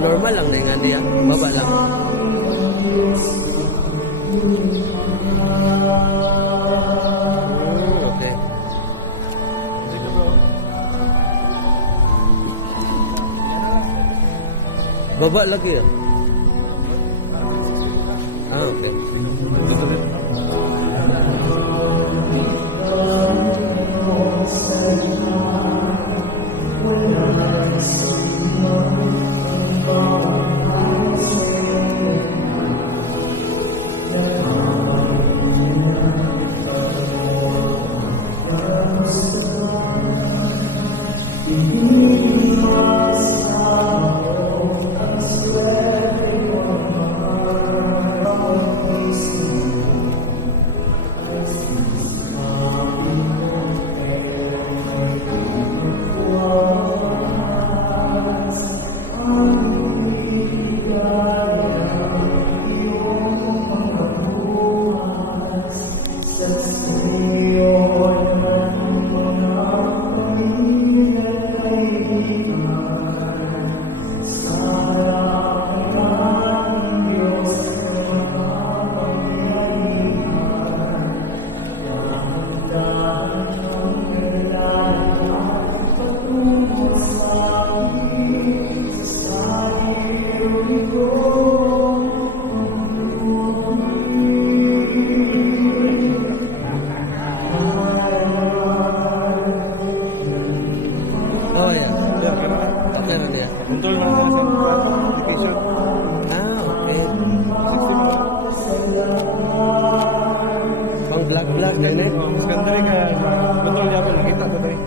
Normal lang na nga niya. Baba lang. Okay. Baba lagi ya. Okay. Control na sa application. Okay. Pang vlog na yun eh. Secondary ka, control niya ako, nakita ko tayo.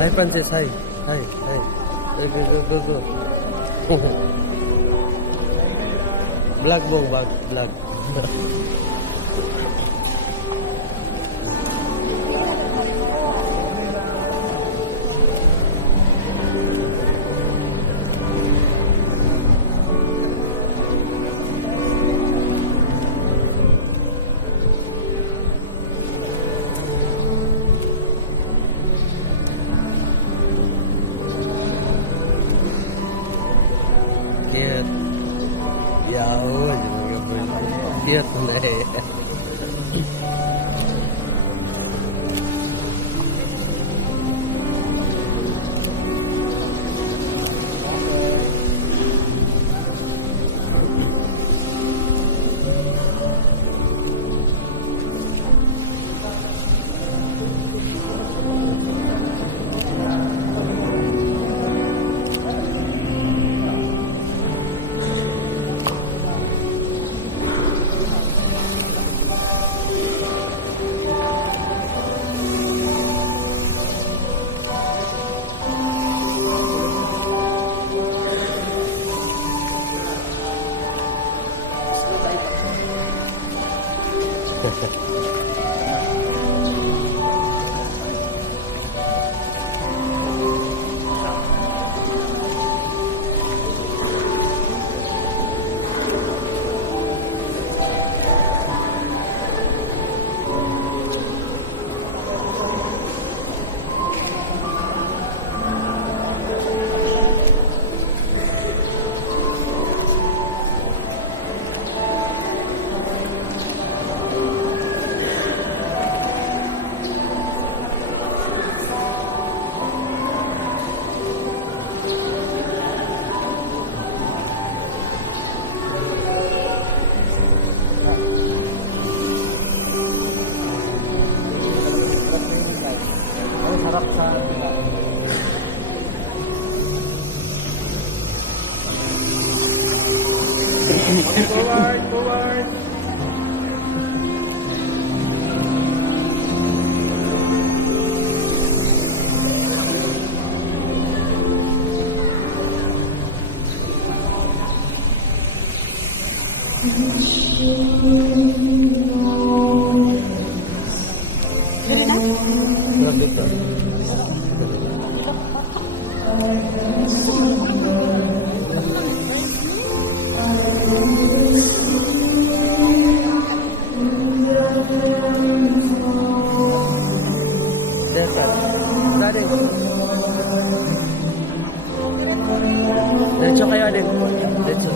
Hi, Francis. Hi. Hi. Hi. Go, go, go, go. Vlog mo, vlog. Cute. Yun. Cute na eh. Sarap sa... Forward! Vlog dito. Dekat. Tadi. Diretso kayo, Adin. Diretso.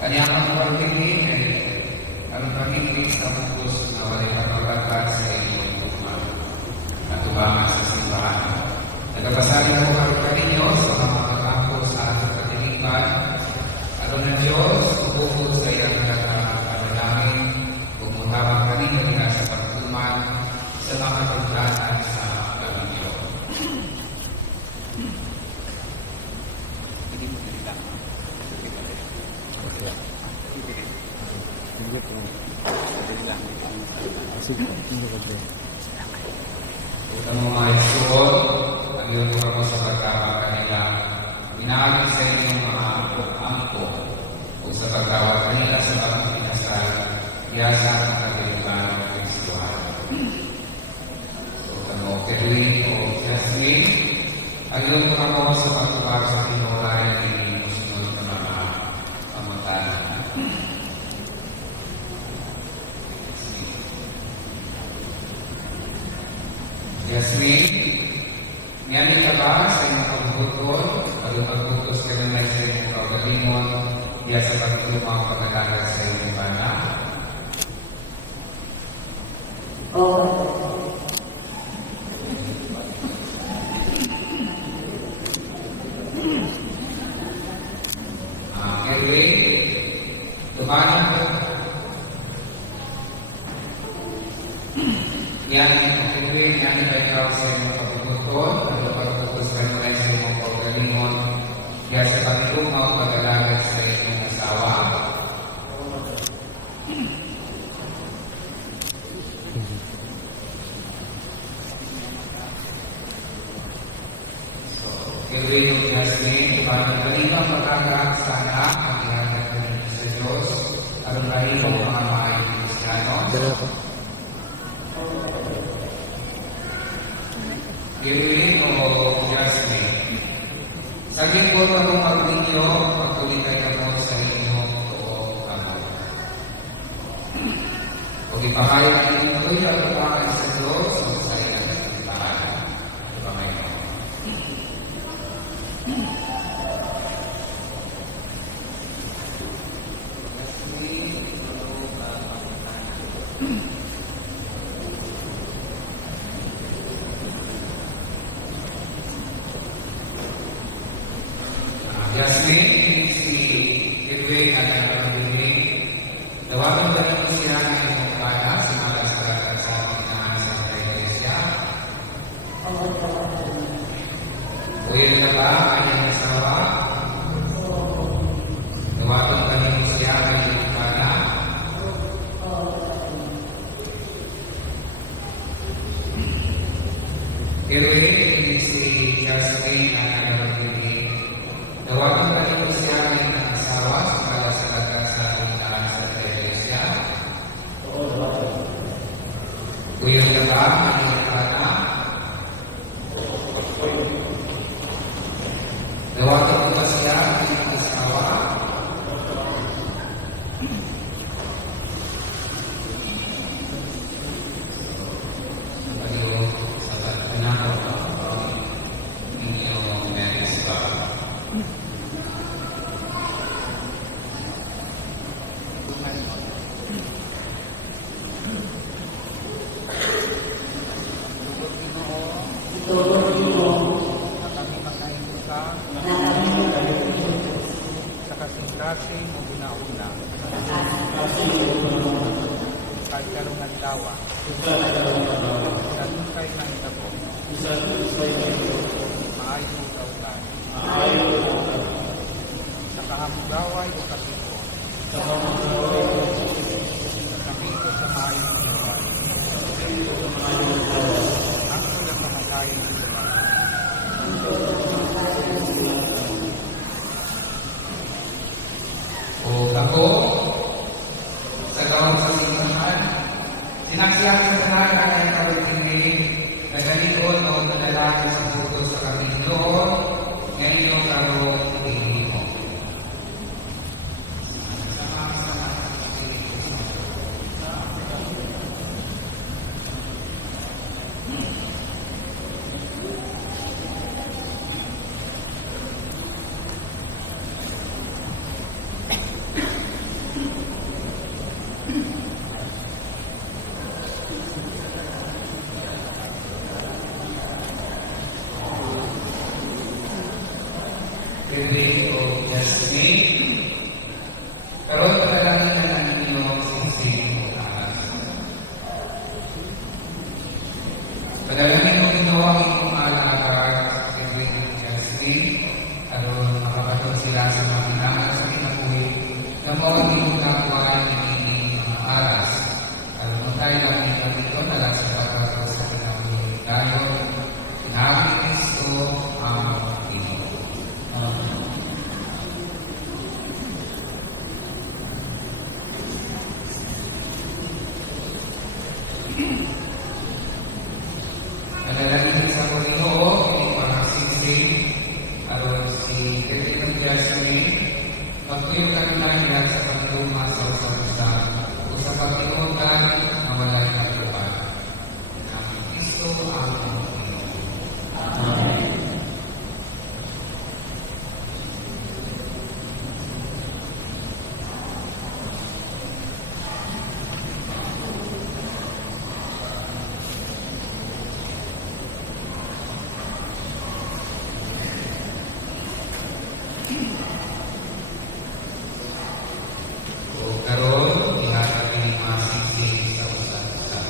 Kanyang pagpapagiging ay ang pagiging sa bukos na walay kapagagad sa inyong tuman at tubangan sa simbahan. Nagpapasali na po kami kaninyo sa mga pagkako sa ating katilipan. Ano ng Diyos, bukod sa iyang namin, pumutawang kaninyo nila sa pagtuman sa mga paglanan sa Panginoon. Sige, hindi ko ba? Sa mga iskol, ang iyong ko sa pagtawag kanila, binahagi sa inyong mga angko o sa pagtawag kanila sa bagong pinasal, iyasa ang kagaliban ng Kristohan. So, kamo, Kerwin o Jasmine, ang iyong ko sa pagtawag sa tinuray ng musunod na mga pamatanan. Yasmin, niyan ka ba sa iyong pagbutol? Pag pagbutos ka naman sa iyong kaugalingon, diya sa pagtulong pagkakagal sa iyong bana? Erwin, tumanan ka. Yan ba ikaw sa iyong pagbuton, at pagbutos ka naman sa iyong kaugalingon, diya sa pagtulong pagkakagal sa iyong asawa? Gawin yung Yasmin, para kalibang magkakaak sana ang ihanap ng sa Diyos, at ang kalibang mga maayong Kristiyano. Dalawa ko. Gawin o Yasmin, saging po itong magninyo, pagtuloy kayo mo sa inyong toong kamay. Kung ipahayag kayo tuloy ang tumakan sa Diyos, sa iyong ipahan. Panginoon. Yasmin, si Edwin at ang pagbibinig, dawagan ba naman siya ng iyong pana sa mga salatat sa ating na sa Iglesia? Uyan na ba ang kanyang asawa? Dawagan ba naman siya ng iyong pana? Edwin, si Yasmin at ang pagbibinig, dawagan ba naman siya ng iyong asawa sa mga salatat sa ating na sa Iglesia? Uyan na ba ang iyong pana? Dawagan mo ba siya ang iyong asawa? Pag-iwag sa pagkanaw inyong meris pa. Sa kasing-kasing o una-una, kahit karungan dawa, sa lusay ng itabo, maayos mo kaulan, sa kahamugaway o kasiko, sa kamito sa maayos mo kaulan, ang kulang mga kain ng O ako, sa gawang sa simbahan, sinaksihan sa tanan ang iyong pagkikinig, nagalikod o nanalangin sa puto sa Panginoon, ngayon karong hinimo. mga buhay ng mga aras. At kung tayo namin dito na lang sa pagkakaroon sa pinamuli tayo, sinabi ni Kristo ang Panginoon. Manalangin sa Panginoon, hindi parang sinisig, aron si Kevin Jasmine, magtuyong kami lahat sa pagtuma sa usapusan, o sa pagtinutan na wala ng lupa. Ang Kristo ang Panginoon. Amen. O karon, ihatag ng mga singsing sa usapusan.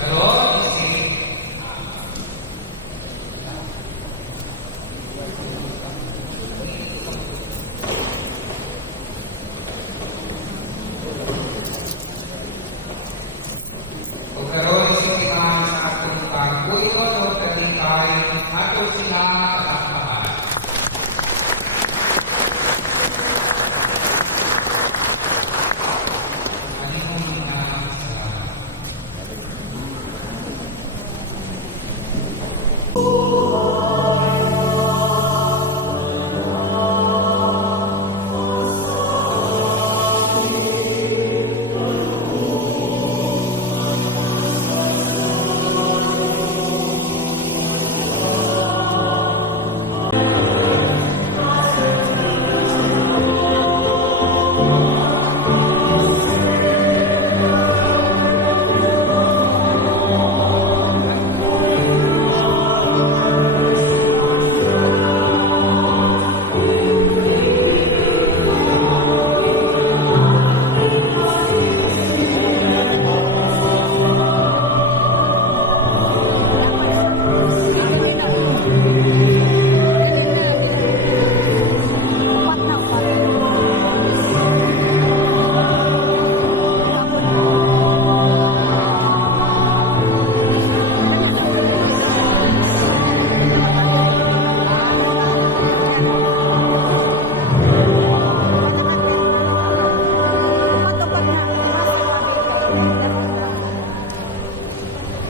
Karon,